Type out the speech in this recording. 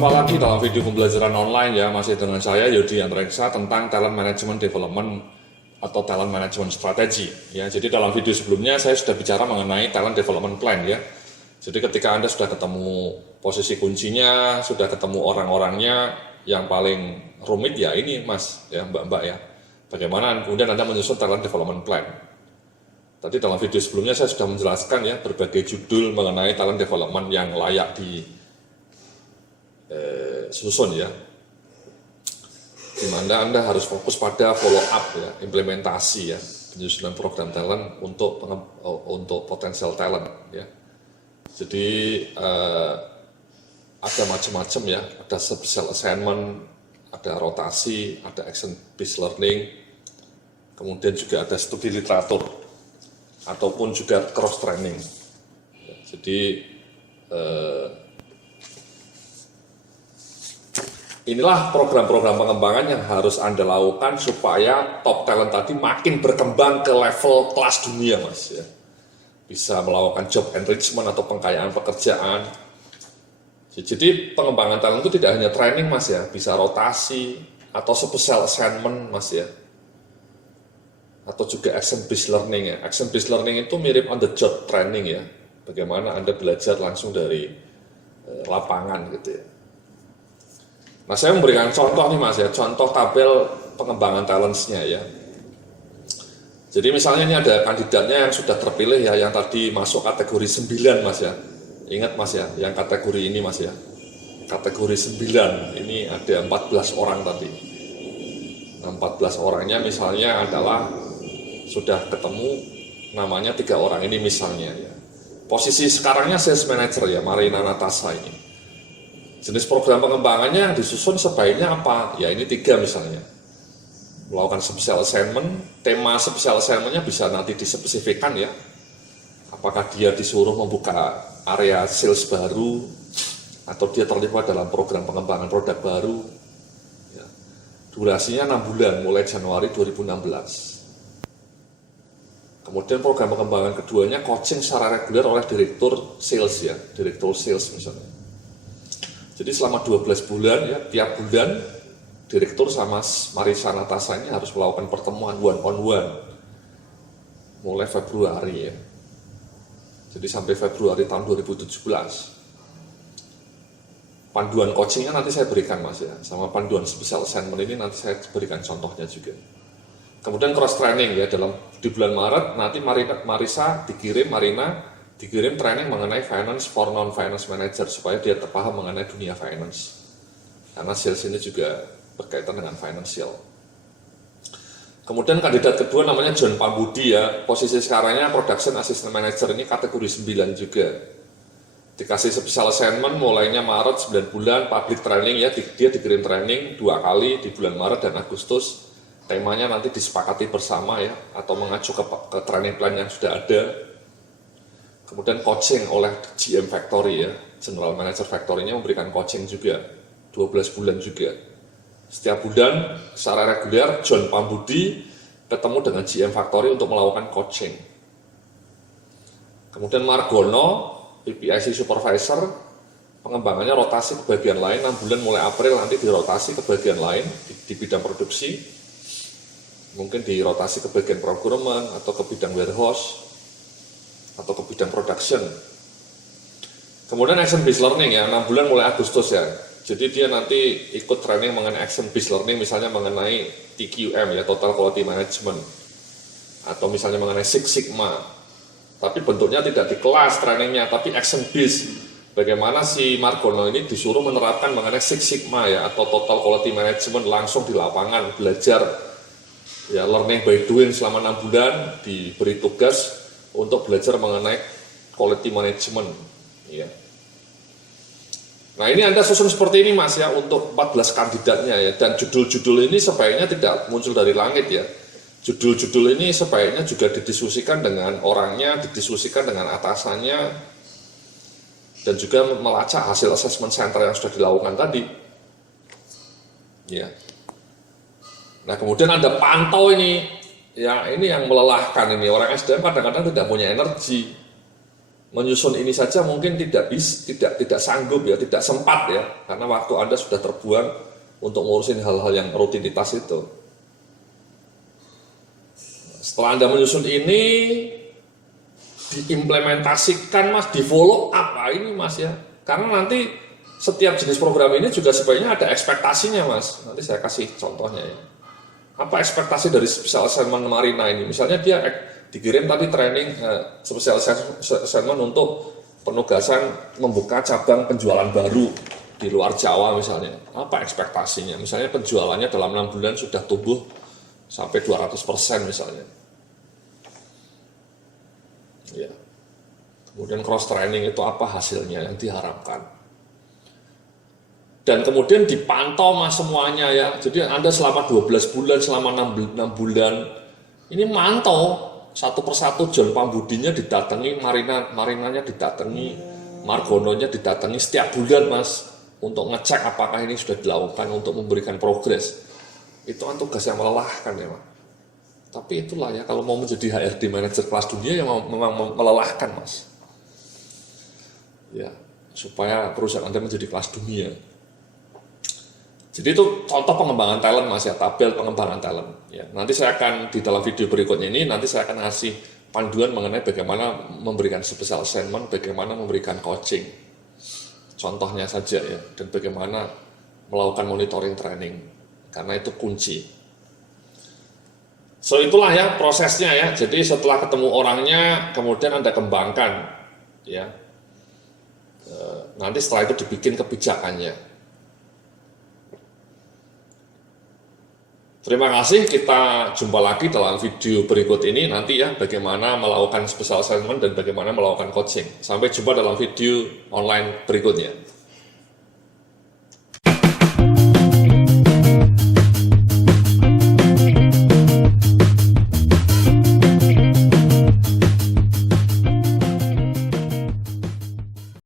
Berjumpa lagi dalam video pembelajaran online ya, masih dengan saya Yodi Andreksa tentang talent management development atau talent management strategy ya. Jadi dalam video sebelumnya saya sudah bicara mengenai talent development plan ya. Jadi ketika Anda sudah ketemu posisi kuncinya, sudah ketemu orang-orangnya, yang paling rumit ya ini Mas ya, Mbak-mbak ya. Bagaimana kemudian Anda menyusun talent development plan. Tadi dalam video sebelumnya saya sudah menjelaskan ya berbagai judul mengenai talent development yang layak di susun ya, dimana Anda harus fokus pada follow up ya, implementasi ya, penyusunan program talent untuk potensial talent ya. Jadi ada macam-macam ya, ada special assignment, ada rotasi, ada action based learning, kemudian juga ada studi literatur ataupun juga cross training. Jadi inilah program-program pengembangan yang harus Anda lakukan supaya top talent tadi makin berkembang ke level kelas dunia Mas ya. Bisa melakukan job enrichment atau pengkayaan pekerjaan. Jadi pengembangan talent itu tidak hanya training Mas ya, bisa rotasi atau special assignment Mas ya. Atau juga action based learning ya. Action based learning itu mirip on the job training ya. Bagaimana Anda belajar langsung dari lapangan gitu ya. Nah, saya memberikan contoh nih Mas ya, contoh tabel pengembangan talentsnya ya. Jadi misalnya ini ada kandidatnya yang sudah terpilih ya, yang tadi masuk kategori 9 Mas ya. Ingat Mas ya, yang kategori ini Mas ya. Kategori 9, ini ada 14 orang tadi. Nah, 14 orangnya misalnya adalah sudah ketemu namanya 3 orang ini misalnya ya. Posisi sekarangnya sales manager ya, Marina Natasha ini. Jenis program pengembangannya yang disusun sebaiknya apa? Ya ini 3 misalnya. Melakukan special assignment, tema special assignment-nya bisa nanti dispesifikan ya. Apakah dia disuruh membuka area sales baru, atau dia terlibat dalam program pengembangan produk baru. Ya. Durasinya 6 bulan, mulai Januari 2016. Kemudian program pengembangan keduanya coaching secara reguler oleh direktur sales ya, direktur sales misalnya. Jadi selama 12 bulan ya, tiap bulan direktur sama Marisa Natasha ini harus melakukan pertemuan one on one mulai Februari ya. Jadi sampai Februari tahun 2017. Panduan coachingnya nanti saya berikan Mas ya, sama panduan special assignment ini nanti saya berikan contohnya juga. Kemudian cross training ya, di bulan Maret nanti Marina dikirim training mengenai finance for non-finance manager supaya dia terpaham mengenai dunia finance. Karena sales ini juga berkaitan dengan financial. Kemudian kandidat kedua namanya John Pambudi ya, posisi sekarangnya production assistant manager, ini kategori 9 juga. Dikasih special assignment mulainya Maret 9 bulan, public training ya, dia dikirim training 2 kali di bulan Maret dan Agustus. Temanya nanti disepakati bersama ya, atau mengacu ke training plan yang sudah ada. Kemudian coaching oleh GM Factory ya, General Manager Factory-nya memberikan coaching juga, 12 bulan juga. Setiap bulan secara reguler John Pambudi ketemu dengan GM Factory untuk melakukan coaching. Kemudian Margono, PPIC Supervisor, pengembangannya rotasi ke bagian lain, 6 bulan mulai April nanti dirotasi ke bagian lain di bidang produksi. Mungkin dirotasi ke bagian procurement atau ke bidang warehouse atau ke bidang production. Kemudian action based learning ya, 6 bulan mulai Agustus ya. Jadi dia nanti ikut training mengenai action based learning, misalnya mengenai TQM ya, Total Quality Management, atau misalnya mengenai Six Sigma. Tapi bentuknya tidak di kelas trainingnya, tapi action based. Bagaimana si Margono ini disuruh menerapkan mengenai Six Sigma ya, atau Total Quality Management langsung di lapangan, belajar ya, learning by doing selama 6 bulan, diberi tugas untuk belajar mengenai quality management ya. Nah ini Anda susun seperti ini Mas ya, untuk 14 kandidatnya ya, dan judul-judul ini sebaiknya tidak muncul dari langit ya. Judul-judul ini sebaiknya juga didiskusikan dengan orangnya, didiskusikan dengan atasannya, dan juga melacak hasil assessment center yang sudah dilakukan tadi ya. Nah kemudian Anda pantau ini. Ya ini yang melelahkan ini, orang SDM kadang-kadang tidak punya energi. Menyusun ini saja mungkin tidak sanggup ya, tidak sempat ya, karena waktu Anda sudah terbuang untuk ngurusin hal-hal yang rutinitas itu. Setelah Anda menyusun ini, diimplementasikan Mas, di follow up ini Mas ya. Karena nanti setiap jenis program ini juga sebenarnya ada ekspektasinya Mas. Nanti saya kasih contohnya ya. Apa ekspektasi dari special assignment Marina ini? Misalnya dia dikirim tadi training special assignment untuk penugasan membuka cabang penjualan baru di luar Jawa misalnya. Apa ekspektasinya? Misalnya penjualannya dalam 6 bulan sudah tumbuh sampai 200% misalnya. Ya. Kemudian cross training itu apa hasilnya yang diharapkan? Dan kemudian dipantau Mas semuanya ya. Jadi Anda selama 12 bulan, selama 6 bulan ini mantau satu persatu. John Pambudinya didatangi, Marinanya didatangi, Margononya didatangi setiap bulan Mas, untuk ngecek apakah ini sudah dilakukan, untuk memberikan progres. Itu kan tugas yang melelahkan ya Mas. Tapi itulah ya, kalau mau menjadi HRD manajer kelas dunia yang memang melelahkan Mas. Ya, supaya perusahaan Anda menjadi kelas dunia. Jadi itu contoh pengembangan talent Mas ya, tabel pengembangan talent. Ya, nanti saya akan di dalam video berikutnya ini nanti saya akan ngasih panduan mengenai bagaimana memberikan special assignment, bagaimana memberikan coaching. Contohnya saja ya, dan bagaimana melakukan monitoring training. Karena itu kunci. So itulah ya prosesnya ya. Jadi setelah ketemu orangnya, kemudian Anda kembangkan ya. Nanti setelah itu dibikin kebijakannya. Terima kasih, kita jumpa lagi dalam video berikut ini nanti ya, bagaimana melakukan special assignment dan bagaimana melakukan coaching. Sampai jumpa dalam video online berikutnya.